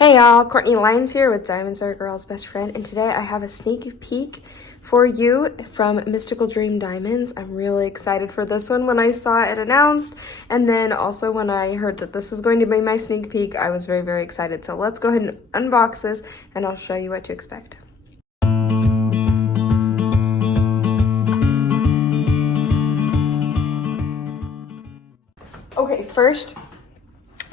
Hey y'all, Courtney Lyons here with Diamonds Are a Girl's Best Friend, and today I have a sneak peek for you from Mystical Dream Diamonds. I'm really excited for this one when I saw it announced, and then also when I heard that this was going to be my sneak peek, I was very, very excited. So let's go ahead and unbox this, and I'll show you what to expect. Okay, first,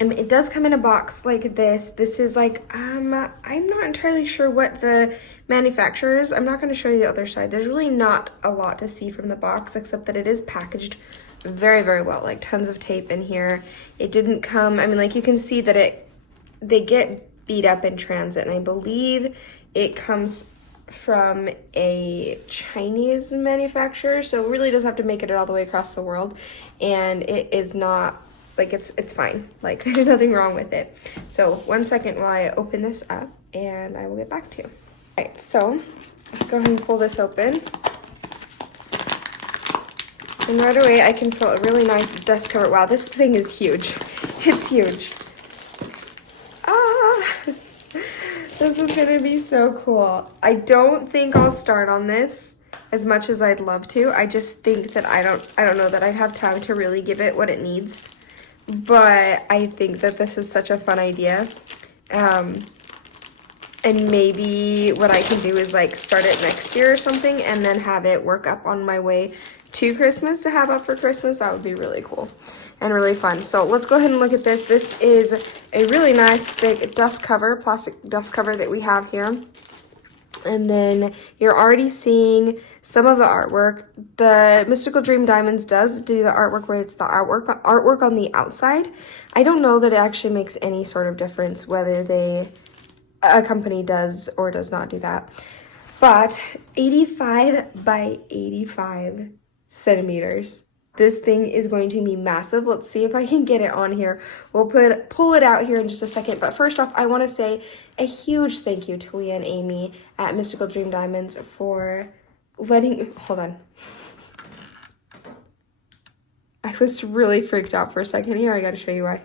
it does come in a box like this. This is like, I'm not entirely sure what the manufacturer is. I'm not going to show you the other side. There's really not a lot to see from the box, except that it is packaged very, very well, like tons of tape in here. It didn't come, I mean, like you can see that they get beat up in transit, and I believe it comes from a Chinese manufacturer, so it really does have to make it all the way across the world, and it is not, like, it's fine. Like, there's nothing wrong with it. So 1 second while I open this up, and I will get back to you. All right, so let's go ahead and pull this open. And right away, I can feel a really nice dust cover. Wow, this thing is huge. It's huge. Ah, this is gonna be so cool. I don't think I'll start on this as much as I'd love to. I just think that I don't know that I'd have time to really give it what it needs. But I think that this is such a fun idea. And maybe what I can do is like start it next year or something and then have it work up on my way to Christmas to have up for Christmas. That would be really cool and really fun. So let's go ahead and look at this. This is a really nice big dust cover, plastic dust cover that we have here. And then you're already seeing some of the artwork. The Mystical Dream Diamonds does do the artwork where it's the artwork on the outside. I don't know that it actually makes any sort of difference whether a company does or does not do that. But 85 by 85 centimeters. This thing is going to be massive. Let's see if I can get it on here. We'll pull it out here in just a second. But first off, I want to say a huge thank you to Leah and Amy at Mystical Dream Diamonds for letting... Hold on. I was really freaked out for a second here. I got to show you why.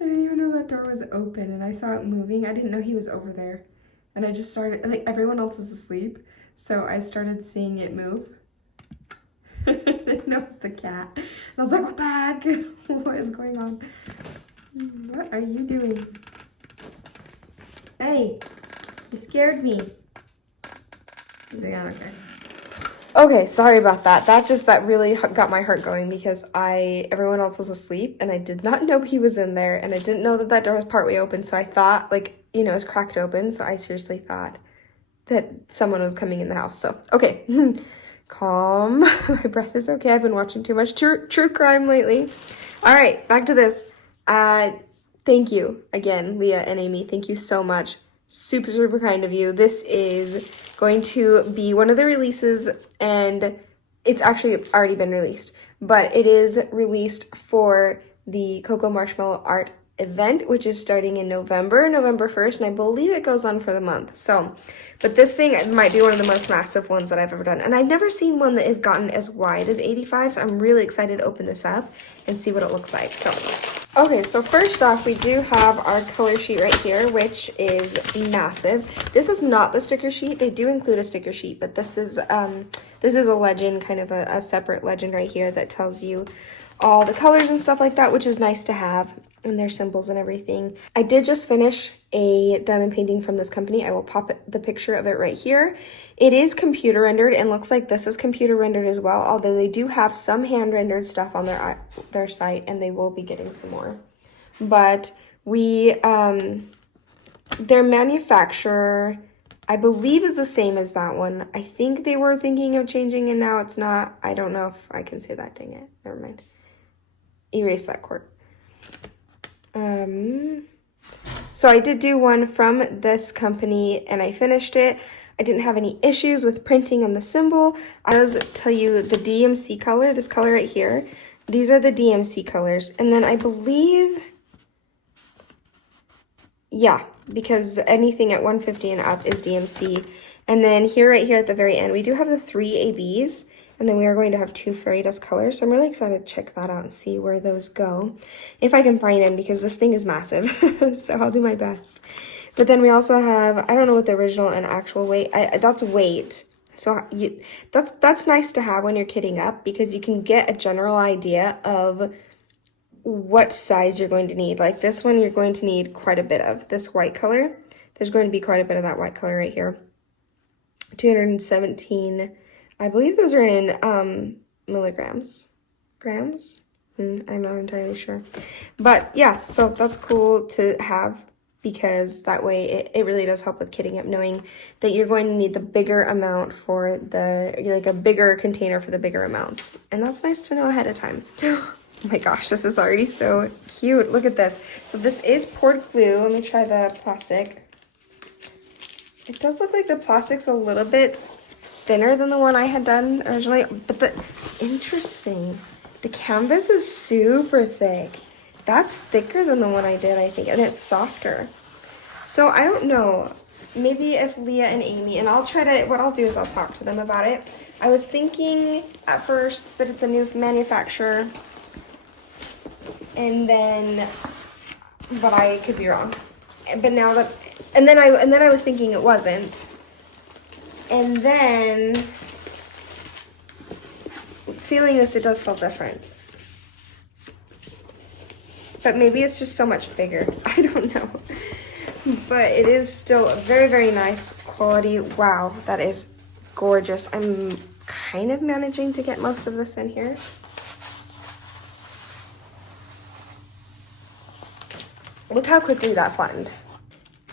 I didn't even know that door was open, and I saw it moving. I didn't know he was over there. And I just started... Like, everyone else is asleep. So I started seeing it move. I didn't know it was the cat. And I was like, what the heck? What is going on? What are you doing? Hey, you scared me. Yeah, okay. Okay, sorry about that. That really got my heart going because everyone else was asleep and I did not know he was in there, and I didn't know that door was partway open. So I thought, like, you know, it was cracked open. So I seriously thought that someone was coming in the house. So, okay, calm. My breath is okay. I've been watching too much true crime lately. All right, back to this. Thank you again, Leah and Amy. Thank you so much. Super, super kind of you. This is going to be one of the releases, and it's actually already been released, but it is released for the CocoMarshmallow Art event, which is starting in November 1st, and I believe it goes on for the month. So, but this thing might be one of the most massive ones that I've ever done, and I've never seen one that has gotten as wide as 85, so I'm really excited to open this up and see what it looks like. So, okay, so first off, we do have our color sheet right here, which is massive. This is not the sticker sheet. They do include a sticker sheet, but this is a legend, kind of a separate legend right here that tells you all the colors and stuff like that, which is nice to have, and their symbols and everything. I did just finish a diamond painting from this company. I will pop the picture of it right here. It is computer rendered, and looks like this is computer rendered as well, although they do have some hand rendered stuff on their site, and they will be getting some more. But their manufacturer, I believe, is the same as that one. I think they were thinking of changing, and now it's not. I don't know if I can say that. Dang it. Never mind. Erase that cord. So I did do one from this company, and I finished it. I didn't have any issues with printing on the symbol. I will tell you the DMC color, this color right here. These are the DMC colors. And then I believe, yeah, because anything at 150 and up is DMC. And then here, right here at the very end, we do have the 3 ABs. And then we are going to have 2 fairy dust colors. So I'm really excited to check that out and see where those go. If I can find them, because this thing is massive. So I'll do my best. But then we also have, I don't know what the original and actual weight, that's weight. So that's nice to have when you're kitting up, because you can get a general idea of what size you're going to need. Like this one, you're going to need quite a bit of this white color. There's going to be quite a bit of that white color right here. 217, I believe those are in milligrams. Grams? I'm not entirely sure. But yeah, so that's cool to have, because that way it really does help with kitting up, knowing that you're going to need the bigger amount for the, like a bigger container for the bigger amounts. And that's nice to know ahead of time. Oh my gosh, this is already so cute. Look at this. So this is poured glue. Let me try the plastic. It does look like the plastic's a little bit thinner than the one I had done originally, but interesting. The canvas is super thick. That's thicker than the one I did, I think, and it's softer. So I don't know. Maybe if Leah and Amy, and I'll try to, what I'll do is I'll talk to them about it. I was thinking at first that it's a new manufacturer, and then, but I could be wrong. But now that, and then I was thinking it wasn't. And then feeling this, it does feel different. But maybe it's just so much bigger. I don't know. But it is still a very, very nice quality. Wow, that is gorgeous. I'm kind of managing to get most of this in here. Look how quickly that flattened.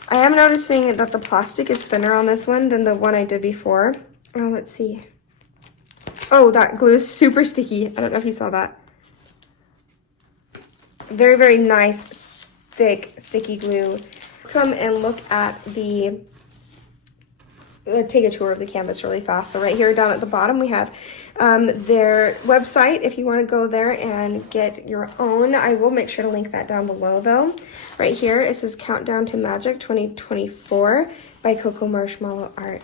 I am noticing that the plastic is thinner on this one than the one I did before. Oh, let's see. Oh, that glue is super sticky. I don't know if you saw that. Very, very nice, thick, sticky glue. Come and look at the, take a tour of the canvas really fast. So right here down at the bottom, we have their website if you want to go there and get your own. I will make sure to link that down below though. Right here, it says Countdown to Magic 2024 by CocoMarshmallow Art.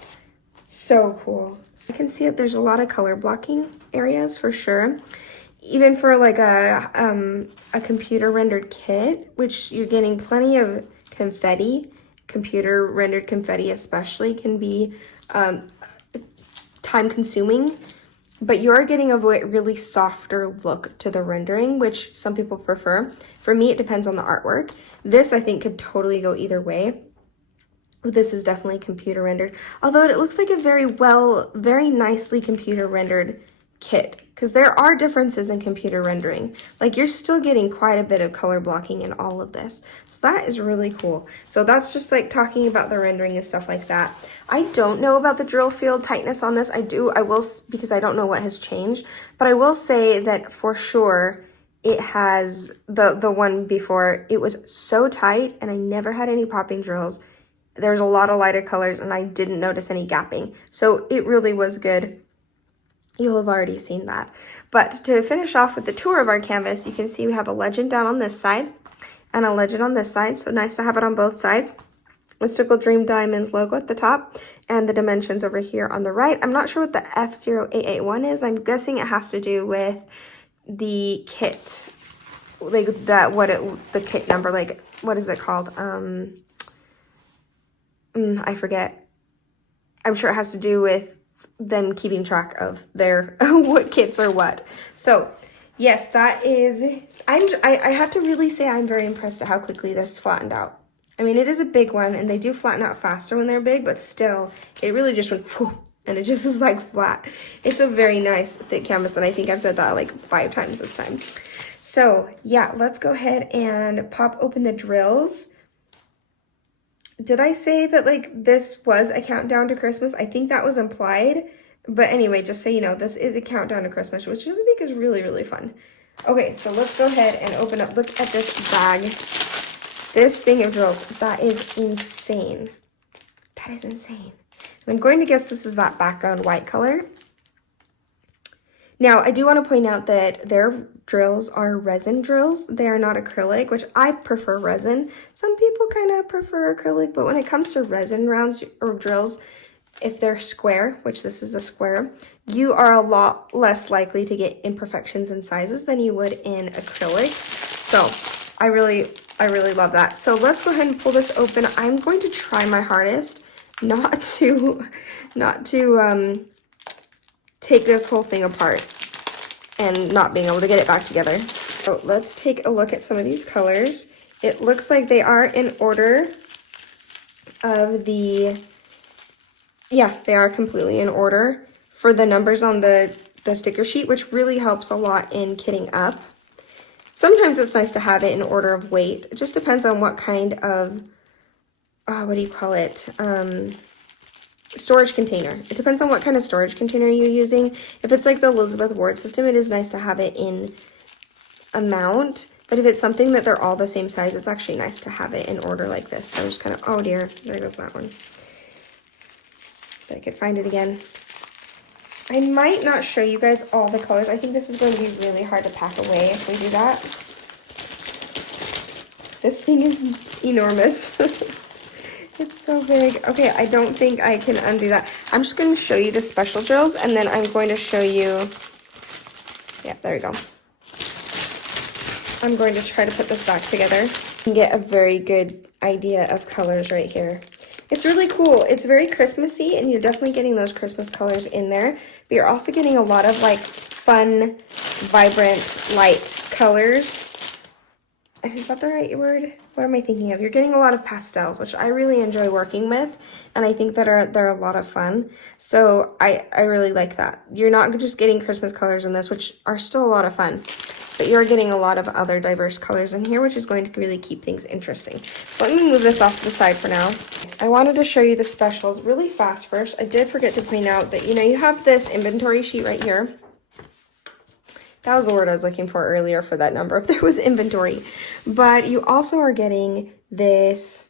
So cool. So you can see that there's a lot of color blocking areas for sure. Even for like a computer rendered kit, which you're getting plenty of confetti. Computer rendered confetti especially can be time consuming, but you're getting a really softer look to the rendering, which some people prefer. For me, it depends on the artwork. This I think could totally go either way. This is definitely computer rendered, although it looks like a very nicely computer rendered kit, because there are differences in computer rendering. Like you're still getting quite a bit of color blocking in all of this. So that is really cool. So that's just like talking about the rendering and stuff like that. I don't know about the drill field tightness on this. I will, because I don't know what has changed, but I will say that for sure it has, the one before, it was so tight and I never had any popping drills. There's a lot of lighter colors and I didn't notice any gapping. So it really was good. You'll have already seen that. But to finish off with the tour of our canvas, you can see we have a legend down on this side and a legend on this side. So nice to have it on both sides. Mystical Dream Diamonds logo at the top and the dimensions over here on the right. I'm not sure what the F0881 is. I'm guessing it has to do with the kit, like that, the kit number, like what is it called? I forget. I'm sure it has to do with them keeping track of their what kits are what. So yes, that is, I have to really say I'm very impressed at how quickly this flattened out. I mean, it is a big one and they do flatten out faster when they're big, but still it really just went whoo, and it just was like flat. It's a very nice thick canvas, and I think I've said that like 5 times this time. So yeah, let's go ahead and pop open the drills. Did I say that like this was a countdown to Christmas? I think that was implied. But anyway, just so you know, this is a countdown to Christmas, which I think is really, really fun. Okay, so let's go ahead and open up. Look at this bag. This thing of drills. That is insane. That is insane. And I'm going to guess this is that background white color. Now, I do want to point out that their drills are resin drills. They are not acrylic, which I prefer resin. Some people kind of prefer acrylic, but when it comes to resin rounds or drills, if they're square, which this is a square, you are a lot less likely to get imperfections in sizes than you would in acrylic. So I really love that. So let's go ahead and pull this open. I'm going to try my hardest not to take this whole thing apart and not being able to get it back together. So let's take a look at some of these colors. It looks like they are in order of the, yeah, they are completely in order for the numbers on the sticker sheet, which really helps a lot in kitting up. Sometimes it's nice to have it in order of weight. It just depends on what kind of, what do you call it? Storage container. It depends on what kind of storage container you're using. If it's like the Elizabeth Ward system, it is nice to have it in amount. But if it's something that they're all the same size, it's actually nice to have it in order like this. So I'm just kind of, oh dear, there goes that one. But I could find it again. I might not show you guys all the colors. I think this is going to be really hard to pack away if we do that. This thing is enormous. It's so big. Okay, I don't think I can undo that. I'm just going to show you the special drills, and then I'm going to show you, yeah, there we go. I'm going to try to put this back together and get a very good idea of colors right here. It's really cool. It's very Christmassy, and you're definitely getting those Christmas colors in there, but you're also getting a lot of like fun, vibrant, light colors. Is that the right word? What am I thinking of? You're getting a lot of pastels, which I really enjoy working with, and I think that they're a lot of fun. So I really like that. You're not just getting Christmas colors in this, which are still a lot of fun, but you're getting a lot of other diverse colors in here, which is going to really keep things interesting. So let me move this off to the side for now. I wanted to show you the specials really fast first. I did forget to point out that, you know, you have this inventory sheet right here. That was the word I was looking for earlier for that number, if there was inventory. But you also are getting this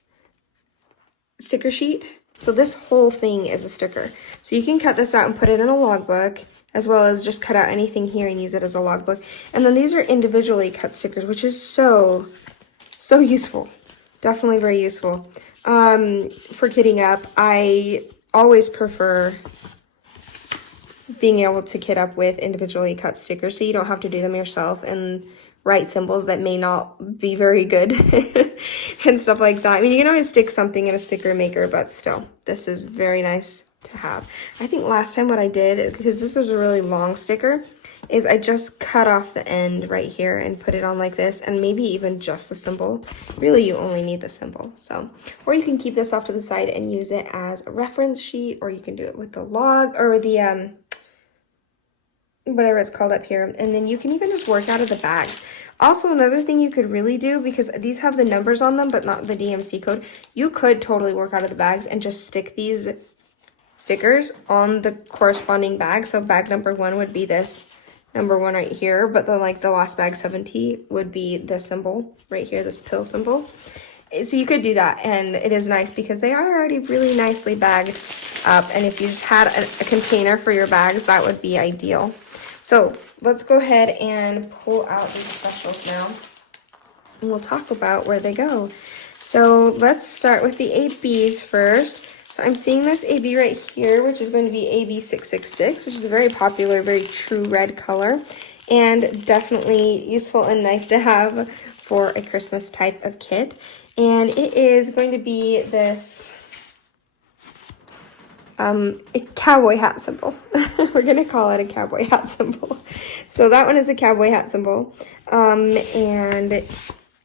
sticker sheet. So this whole thing is a sticker. So you can cut this out and put it in a logbook, as well as just cut out anything here and use it as a logbook. And then these are individually cut stickers, which is so useful. Definitely very useful. For kitting up, I always prefer being able to kit up with individually cut stickers, so you don't have to do them yourself and write symbols that may not be very good and stuff like that. I mean, you can always stick something in a sticker maker, but still, this is very nice to have. I think last time what I did, because this is a really long sticker, is I just cut off the end right here and put it on like this, and maybe even just the symbol. Really, you only need the symbol. So, or you can keep this off to the side and use it as a reference sheet, or you can do it with the log or the whatever it's called up here, and then you can even just work out of the bags. Also, another thing you could really do, because these have the numbers on them but not the DMC code, you could totally work out of the bags and just stick these stickers on the corresponding bag. So bag number 1 would be this number 1 right here, but then like the last bag 70 would be this symbol right here, this pill symbol. So you could do that, and it is nice because they are already really nicely bagged up, and if you just had a container for your bags, that would be ideal. So let's go ahead and pull out these specials now, and we'll talk about where they go. So let's start with the ABs first. So I'm seeing this AB right here, which is going to be AB 666, which is a very popular, very true red color, and definitely useful and nice to have for a Christmas type of kit. And it is going to be this a cowboy hat symbol. We're gonna call it a cowboy hat symbol. So that one is a cowboy hat symbol, and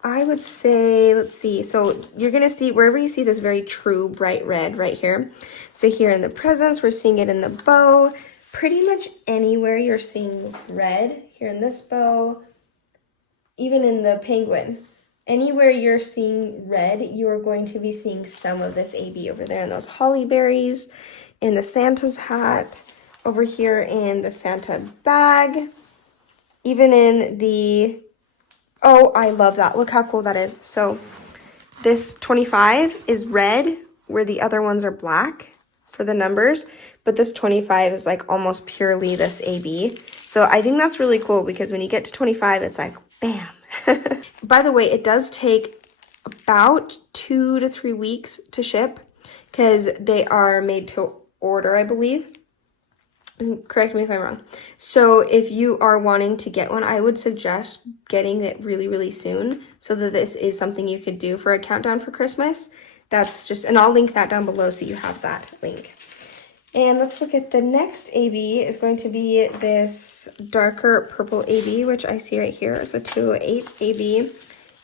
I would say, let's see, so you're gonna see wherever you see this very true bright red right here. So here in the presents, we're seeing it in the bow. Pretty much anywhere you're seeing red, here in this bow, even in the penguin, anywhere you're seeing red, you are going to be seeing some of this AB over there in those holly berries, in the Santa's hat, over here in the Santa bag, even in the, oh, I love that. Look how cool that is. So this 25 is red, where the other ones are black for the numbers, but this 25 is like almost purely this AB. So I think that's really cool, because when you get to 25, it's like, bam. By the way, it does take about 2 to 3 weeks to ship, because they are made to order, I believe. Correct me if I'm wrong. So if you are wanting to get one, I would suggest getting it really, really soon so that this is something you could do for a countdown for Christmas. That's just, and I'll link that down below so you have that link. And let's look at the next AB is going to be this darker purple AB, which I see right here is a 208 AB.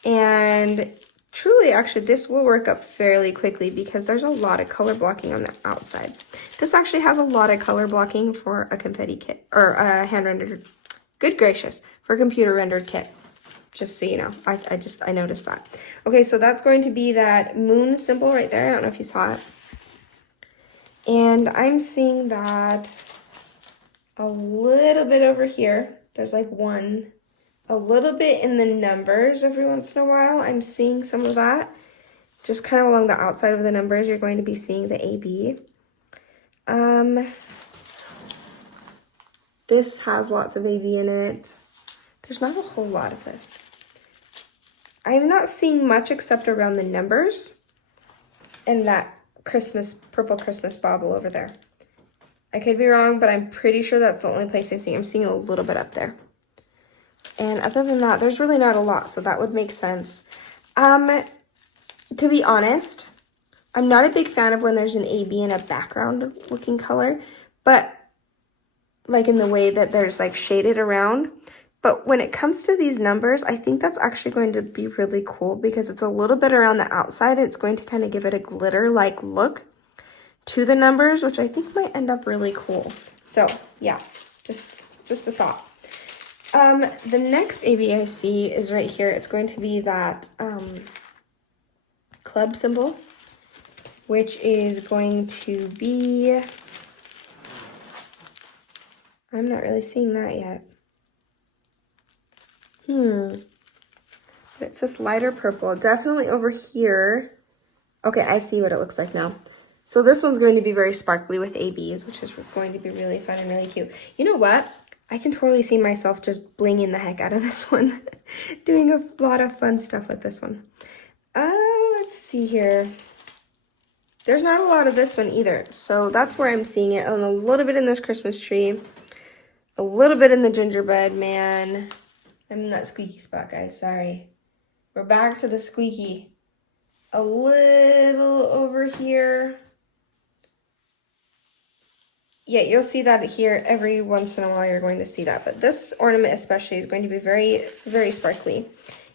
And truly, actually, this will work up fairly quickly because there's a lot of color blocking on the outsides. This actually has a lot of color blocking for a confetti kit, or a hand-rendered, good gracious, for a computer-rendered kit. Just so you know, I noticed that. Okay, so that's going to be that moon symbol right there. I don't know if you saw it. And I'm seeing that a little bit over here. There's like one, a little bit in the numbers every once in a while. I'm seeing some of that. Just kind of along the outside of the numbers, you're going to be seeing the AB. This has lots of AB in it. There's not a whole lot of this. I'm not seeing much except around the numbers and that purple Christmas bauble over there. I could be wrong, but I'm pretty sure that's the only place I'm seeing. I'm seeing a little bit up there. And other than that, there's really not a lot, so that would make sense. To be honest, I'm not a big fan of when there's an AB in a background looking color, but like in the way that there's like shaded around. But when it comes to these numbers, I think that's actually going to be really cool because it's a little bit around the outside. It's going to kind of give it a glitter-like look to the numbers, which I think might end up really cool. So yeah, just a thought. The next AB I see is right here. It's going to be that club symbol, which is going to be, I'm not really seeing that yet. It's this lighter purple, definitely over here. Okay, I see what it looks like now. So this one's going to be very sparkly with ABs, which is going to be really fun and really cute. You know what? I can totally see myself just blinging the heck out of this one. Doing a lot of fun stuff with this one. Let's see here. There's not a lot of this one either. So that's where I'm seeing it. A little bit in this Christmas tree. A little bit in the gingerbread man. I'm in that squeaky spot, guys. Sorry. We're back to the squeaky. A little over here. Yeah, you'll see that here every once in a while. You're going to see that. But this ornament especially is going to be very, very sparkly.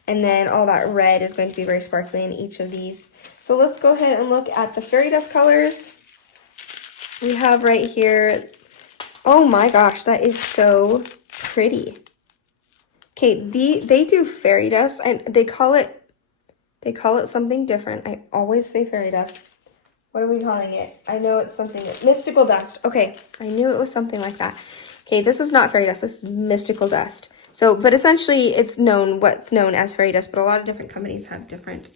And then all that red is going to be very sparkly in each of these. So let's go ahead and look at the fairy dust colors. We have right here. Oh my gosh, that is so pretty. Okay, they do fairy dust, and they call it something different. I always say fairy dust. What are we calling it? I know it's something, mystical dust. Okay, I knew it was something like that. Okay, this is not fairy dust, this is mystical dust. So, but essentially it's what's known as fairy dust, but a lot of different companies have different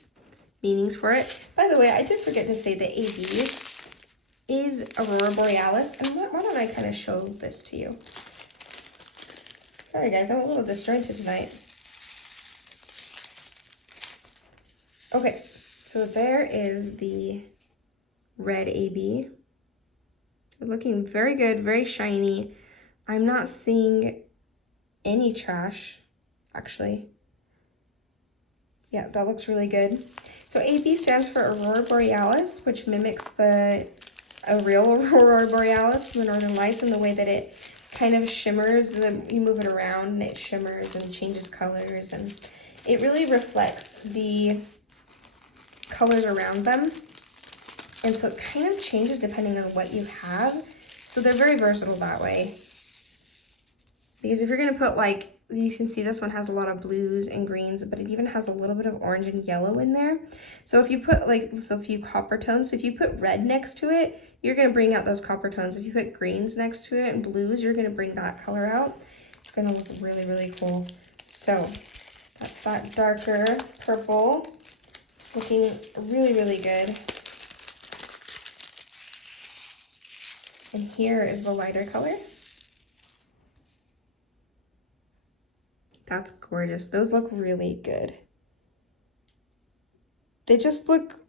meanings for it. By the way, I did forget to say that AB is Aurora Borealis, and why don't I kind of show this to you? Sorry guys, I'm a little disjointed tonight. Okay, so there is the red AB. Looking very good, very shiny. I'm not seeing any trash, actually. Yeah, that looks really good. So AB stands for Aurora Borealis, which mimics a real Aurora Borealis from the Northern Lights in the way that it kind of shimmers. You move it around and it shimmers and changes colors, and it really reflects the colors around them. And so it kind of changes depending on what you have. So they're very versatile that way. Because if you're gonna put like, you can see this one has a lot of blues and greens, but it even has a little bit of orange and yellow in there. So if you put like, so a few copper tones, so if you put red next to it, you're gonna bring out those copper tones. If you put greens next to it and blues, you're gonna bring that color out. It's gonna look really, really cool. So that's that darker purple, looking really, really good. And here is the lighter color. That's gorgeous. Those look really good. They just look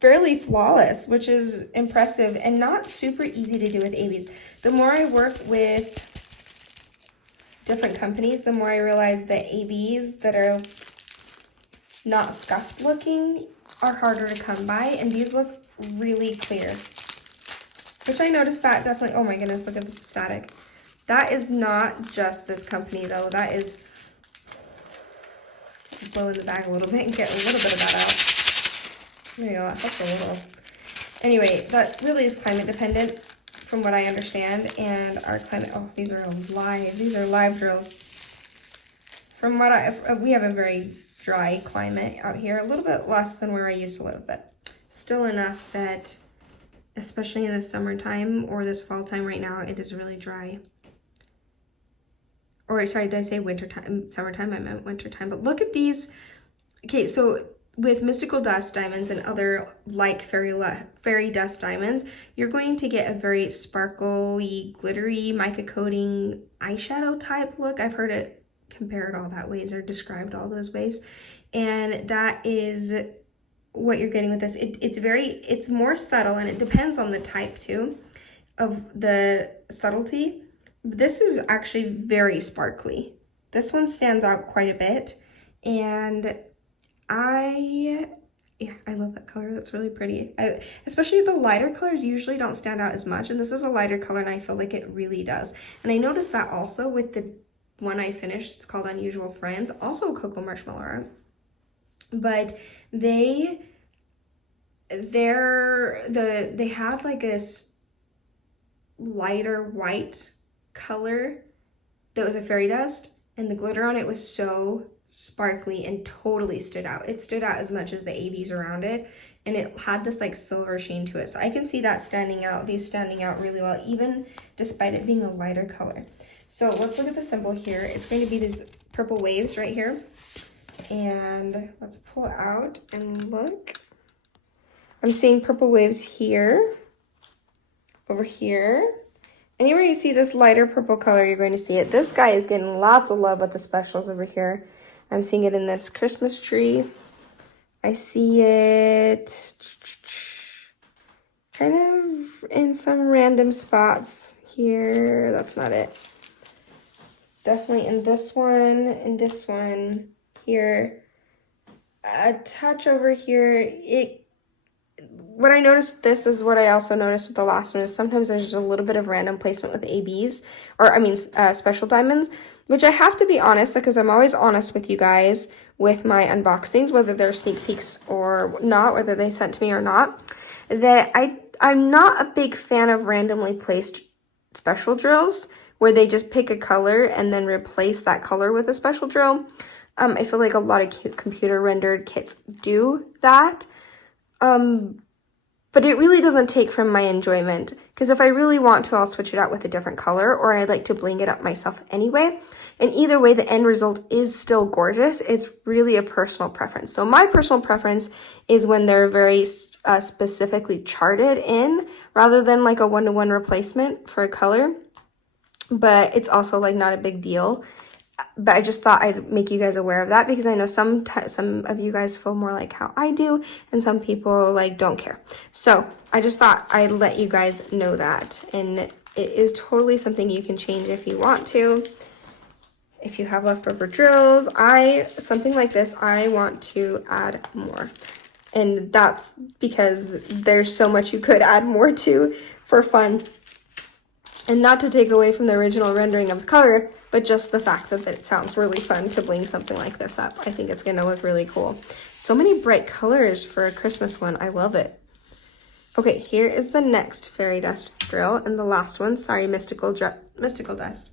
fairly flawless, which is impressive and not super easy to do with ABs. The more I work with different companies, the more I realize that ABs that are not scuffed looking are harder to come by, and these look really clear. Which I noticed that definitely, oh my goodness, look at the static. That is not just this company though, that is blow in the bag a little bit and get a little bit of that out. There you go, that's a little. Anyway, that really is climate dependent from what I understand, and our climate, oh, these are live drills. From what we have a very dry climate out here, a little bit less than where I used to live, but still enough that, especially in the summertime or this fall time right now, it is really dry. Or sorry, did I say wintertime? Summertime, I meant wintertime. But look at these. Okay, so with mystical dust diamonds and other like fairy dust diamonds, you're going to get a very sparkly, glittery, mica coating eyeshadow type look. I've heard it compared all that ways or described all those ways. And that is what you're getting with this. It's more subtle, and it depends on the type too of the subtlety. This is actually very sparkly. This one stands out quite a bit, and I love that color. That's really pretty. Especially the lighter colors usually don't stand out as much, and this is a lighter color, and I feel like it really does. And I noticed that also with the one I finished. It's called Unusual Friends, also CocoMarshmallow Art, but they have like this lighter white color that was a fairy dust, and the glitter on it was so sparkly and totally stood out. It stood out as much as the ABs around it, and it had this like silver sheen to it. So I can see that standing out, these standing out really well, even despite it being a lighter color. So let's look at the symbol here. It's going to be these purple waves right here, and let's pull it out and look. I'm seeing purple waves here, over here. Anywhere you see this lighter purple color, you're going to see it. This guy is getting lots of love with the specials over here. I'm seeing it in this Christmas tree. I see it kind of in some random spots here. That's not it. Definitely in this one, here. A touch over here. What I noticed with this is what I also noticed with the last one is sometimes there's just a little bit of random placement with ABs, or I mean special diamonds, which I have to be honest, because I'm always honest with you guys with my unboxings, whether they're sneak peeks or not, whether they sent to me or not, that I'm not a big fan of randomly placed special drills where they just pick a color and then replace that color with a special drill. I feel like a lot of computer rendered kits do that. But it really doesn't take from my enjoyment, because if I really want to, I'll switch it out with a different color, or I like to bling it up myself anyway. And either way, the end result is still gorgeous. It's really a personal preference. So my personal preference is when they're very specifically charted in, rather than like a one-to-one replacement for a color. But it's also like not a big deal. But I just thought I'd make you guys aware of that, because I know some of you guys feel more like how I do, and some people like don't care. So I just thought I'd let you guys know that, and it is totally something you can change if you want to. If you have leftover drills, something like this, I want to add more. And that's because there's so much you could add more to for fun. And not to take away from the original rendering of the color, but just the fact that it sounds really fun to bling something like this up. I think it's gonna look really cool. So many bright colors for a Christmas one. I love it. Okay, here is the next fairy dust drill, and the last one, sorry, mystical dust.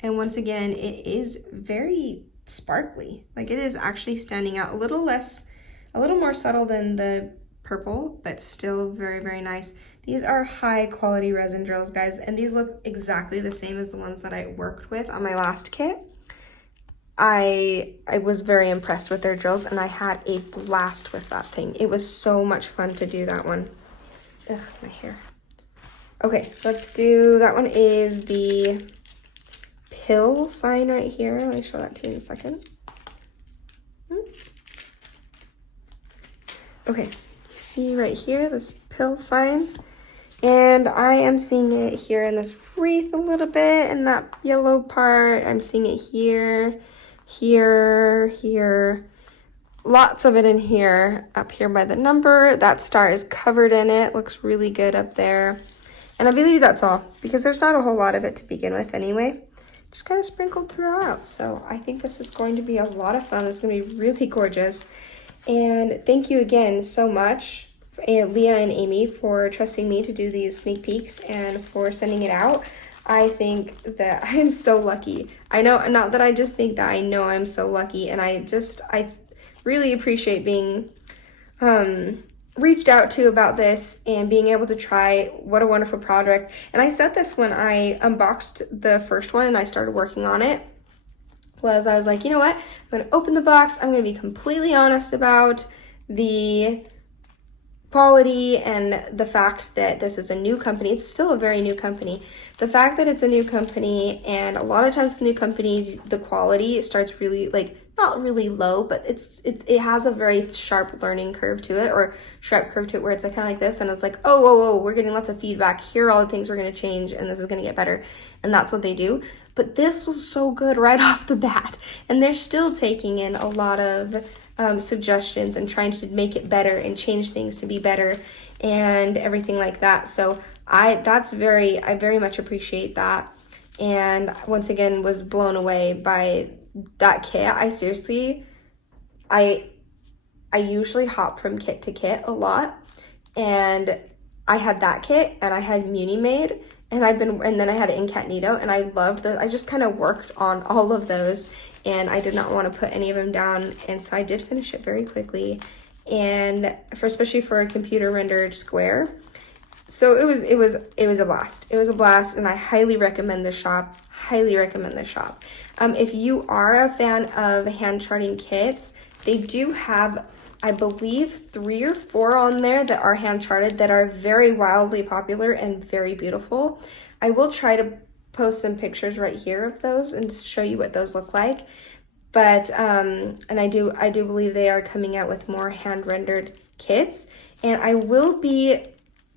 And once again, it is very sparkly. Like, it is actually standing out a little more subtle than the purple, but still very, very nice. These are high quality resin drills, guys, and these look exactly the same as the ones that I worked with on my last kit. I was very impressed with their drills, and I had a blast with that thing. It was so much fun to do that one. Ugh, my hair. Okay, let's do, that one is the pill sign right here. Let me show that to you in a second. Okay, see right here, this pill sign. And I am seeing it here in this wreath a little bit, in that yellow part. I'm seeing it here, here, here. Lots of it in here, up here by the number. That star is covered in it, looks really good up there. And I believe that's all, because there's not a whole lot of it to begin with anyway. Just kind of sprinkled throughout. So I think this is going to be a lot of fun. It's going to be really gorgeous. And thank you again so much, Leah and Amy, for trusting me to do these sneak peeks and for sending it out. I think that I am so lucky. I know, not that I just think that, I know I'm so lucky, and I really appreciate being reached out to about this and being able to try. What a wonderful project. And I said this when I unboxed the first one and I started working on it, I was like, you know what? I'm going to open the box. I'm going to be completely honest about the quality and the fact that this is a new company. It's still a very new company. The fact that it's a new company, and a lot of times the new companies, the quality starts really, like, not really low, but it has a very sharp learning curve to it, or sharp curve to it, where it's like kind of like this, and it's like, oh, whoa, we're getting lots of feedback. Here are all the things we're going to change, and this is going to get better. And that's what they do. But this was so good right off the bat, and they're still taking in a lot of suggestions and trying to make it better and change things to be better and everything like that. So I very much appreciate that, and once again was blown away by that kit. I seriously, I usually hop from kit to kit a lot, and I had that kit, and I had Muni Made, and then I had Incognito, and I loved I just kind of worked on all of those, and I did not want to put any of them down, and so I did finish it very quickly, and especially for a computer rendered square. So it was a blast. It was a blast, and I highly recommend this shop. Highly recommend this shop. If you are a fan of hand charting kits, they do have, I believe, 3 or 4 on there that are hand charted that are very wildly popular and very beautiful. I will try to post some pictures right here of those and show you what those look like. But and I do believe they are coming out with more hand rendered kits, and I will be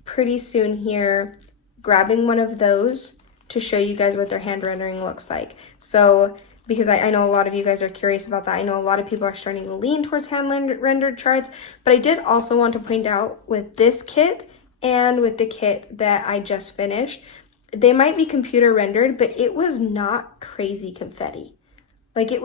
pretty soon here grabbing one of those to show you guys what their hand rendering looks like. So because I know a lot of you guys are curious about that. I know a lot of people are starting to lean towards hand rendered charts, but I did also want to point out with this kit and with the kit that I just finished, they might be computer rendered, but it was not crazy confetti. Like it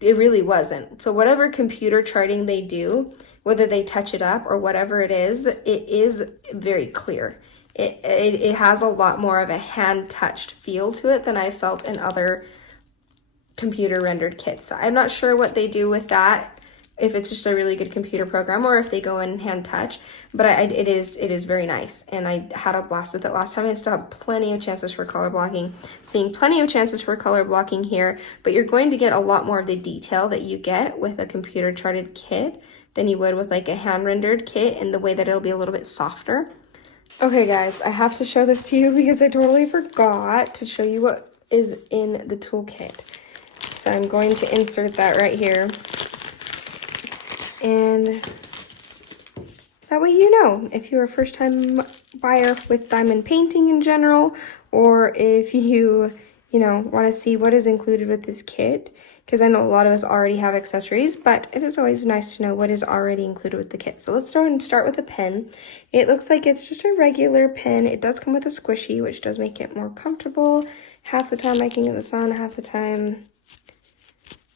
really wasn't. So whatever computer charting they do, whether they touch it up or whatever it is very clear. It has a lot more of a hand-touched feel to it than I felt in other computer rendered kits. So I'm not sure what they do with that, if it's just a really good computer program or if they go in hand touch, but it is very nice, and I had a blast with it last time. I still have plenty of chances for color blocking, seeing plenty of chances for color blocking here, but you're going to get a lot more of the detail that you get with a computer charted kit than you would with like a hand rendered kit, in the way that it'll be a little bit softer. Okay guys, I have to show this to you because I totally forgot to show you what is in the toolkit. So I'm going to insert that right here. And that way you know if you're a first-time buyer with diamond painting in general, or if you want to see what is included with this kit, because I know a lot of us already have accessories, but it is always nice to know what is already included with the kit. So let's start with a pen. It looks like it's just a regular pen. It does come with a squishy, which does make it more comfortable. Half the time I can get this on, half the time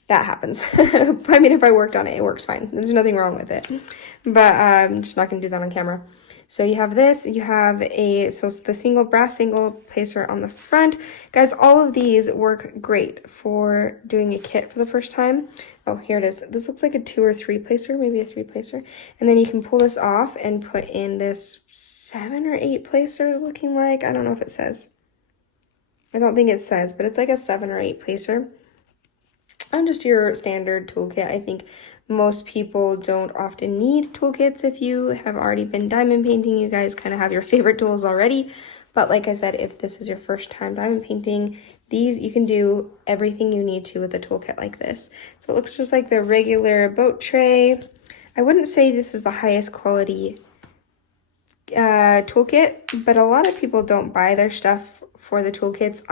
that happens. I mean, if I worked on it, it works fine. There's nothing wrong with it. But I'm just not going to do that on camera. So you have this, you have the brass single placer on the front. Guys, all of these work great for doing a kit for the first time. Oh, here it is. This looks like a 2 or 3 placer, maybe a 3 placer. And then you can pull this off and put in this 7 or 8 placers looking like. I don't know if it says. I don't think it says, but it's like a 7 or 8 placer. And just your standard toolkit. I think most people don't often need toolkits. If you have already been diamond painting, you guys kind of have your favorite tools already. But like I said, if this is your first time diamond painting, you can do everything you need to with a toolkit like this. So it looks just like the regular boat tray. I wouldn't say this is the highest quality toolkit, but a lot of people don't buy their stuff for the toolkits.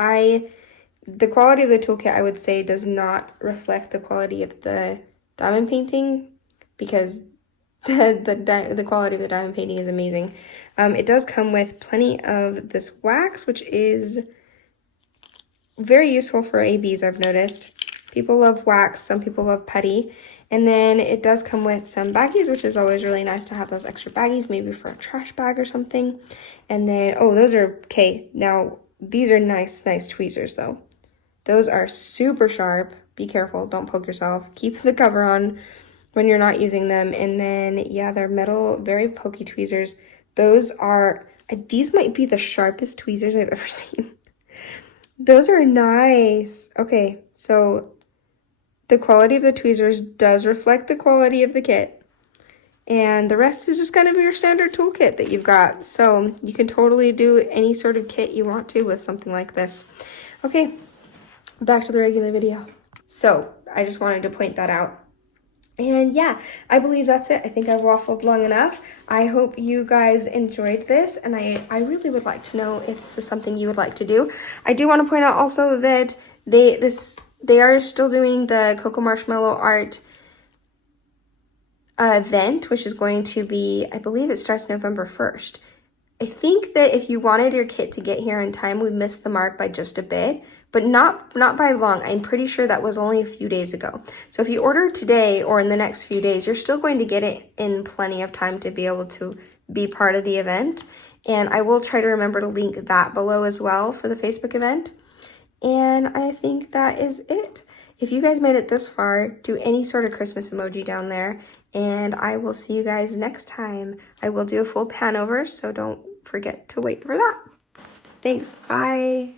The quality of the toolkit, I would say, does not reflect the quality of the diamond painting, because the quality of the diamond painting is amazing. It does come with plenty of this wax, which is very useful for ABs, I've noticed. People love wax, some people love putty. And then it does come with some baggies, which is always really nice to have those extra baggies, maybe for a trash bag or something. And then, oh, those are, okay, now these are nice tweezers though. Those are super sharp. Be careful, don't poke yourself. Keep the cover on when you're not using them. And then, yeah, they're metal, very pokey tweezers. Those are, these might be the sharpest tweezers I've ever seen. Those are nice. Okay, so the quality of the tweezers does reflect the quality of the kit. And the rest is just kind of your standard toolkit that you've got. So you can totally do any sort of kit you want to with something like this. Okay, back to the regular video. So I just wanted to point that out. And yeah, I believe that's it. I think I've waffled long enough. I hope you guys enjoyed this, and I really would like to know if this is something you would like to do. I do want to point out also that they are still doing the CocoMarshmallow Art event, which is going to be, I believe it starts November 1st. I think that if you wanted your kit to get here in time, we missed the mark by just a bit, but not by long. I'm pretty sure that was only a few days ago. So if you order today or in the next few days, you're still going to get it in plenty of time to be able to be part of the event. And I will try to remember to link that below as well for the Facebook event. And I think that is it. If you guys made it this far, do any sort of Christmas emoji down there, and I will see you guys next time. I will do a full Panover, so don't forget to wait for that. Thanks, bye.